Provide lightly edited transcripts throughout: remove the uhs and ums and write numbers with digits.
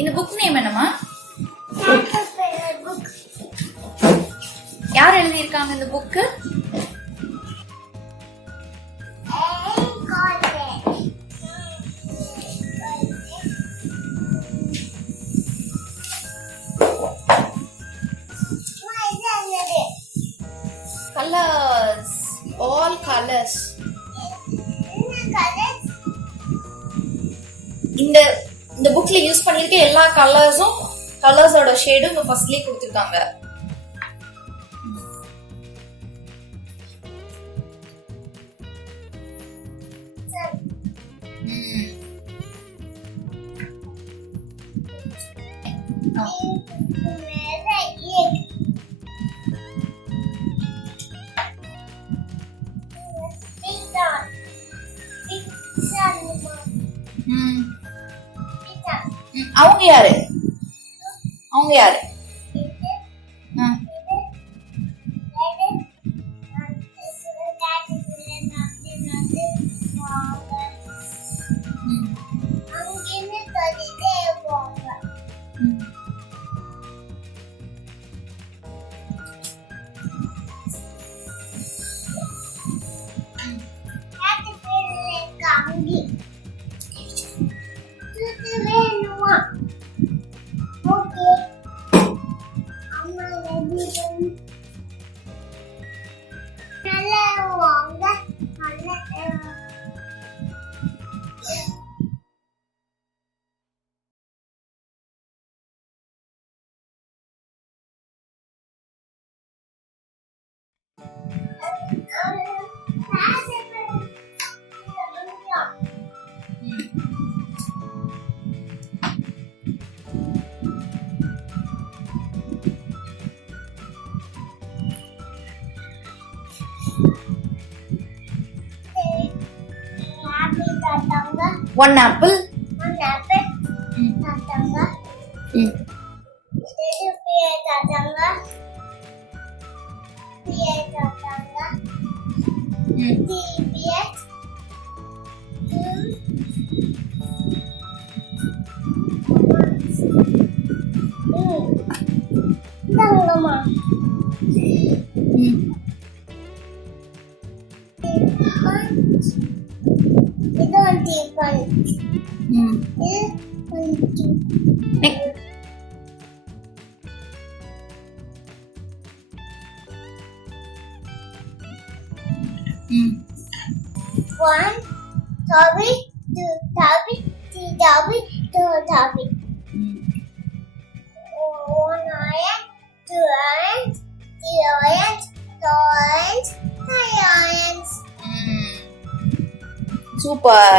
இந்த book name என்னமா? யார் எழுதியிருக்காங்க இந்த புக்கு? Colors, all colors. இந்த புக்ல யூஸ் பண்ணிருக்க எல்லா கலர்ஸோட ஷேடும் இங்க ஃபர்ஸ்ட்லயே கொடுத்திருக்காங்க. அவங்க யாரு? One apple. One, Toby, two, Toby, three, Toby, two, Toby. One orange, two orange, three orange, four orange, five orange. Super.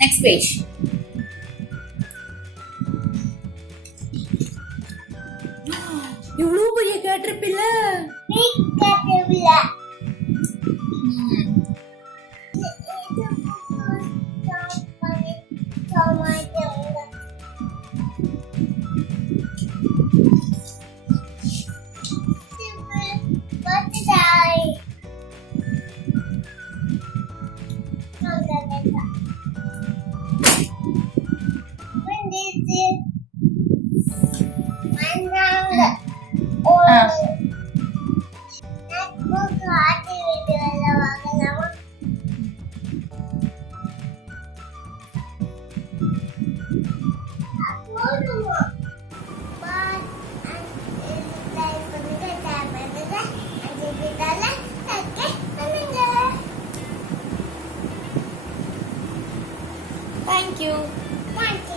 Next page. இவ்வளவு பெரிய caterpillar. Big caterpillar. Thank you. Thank you.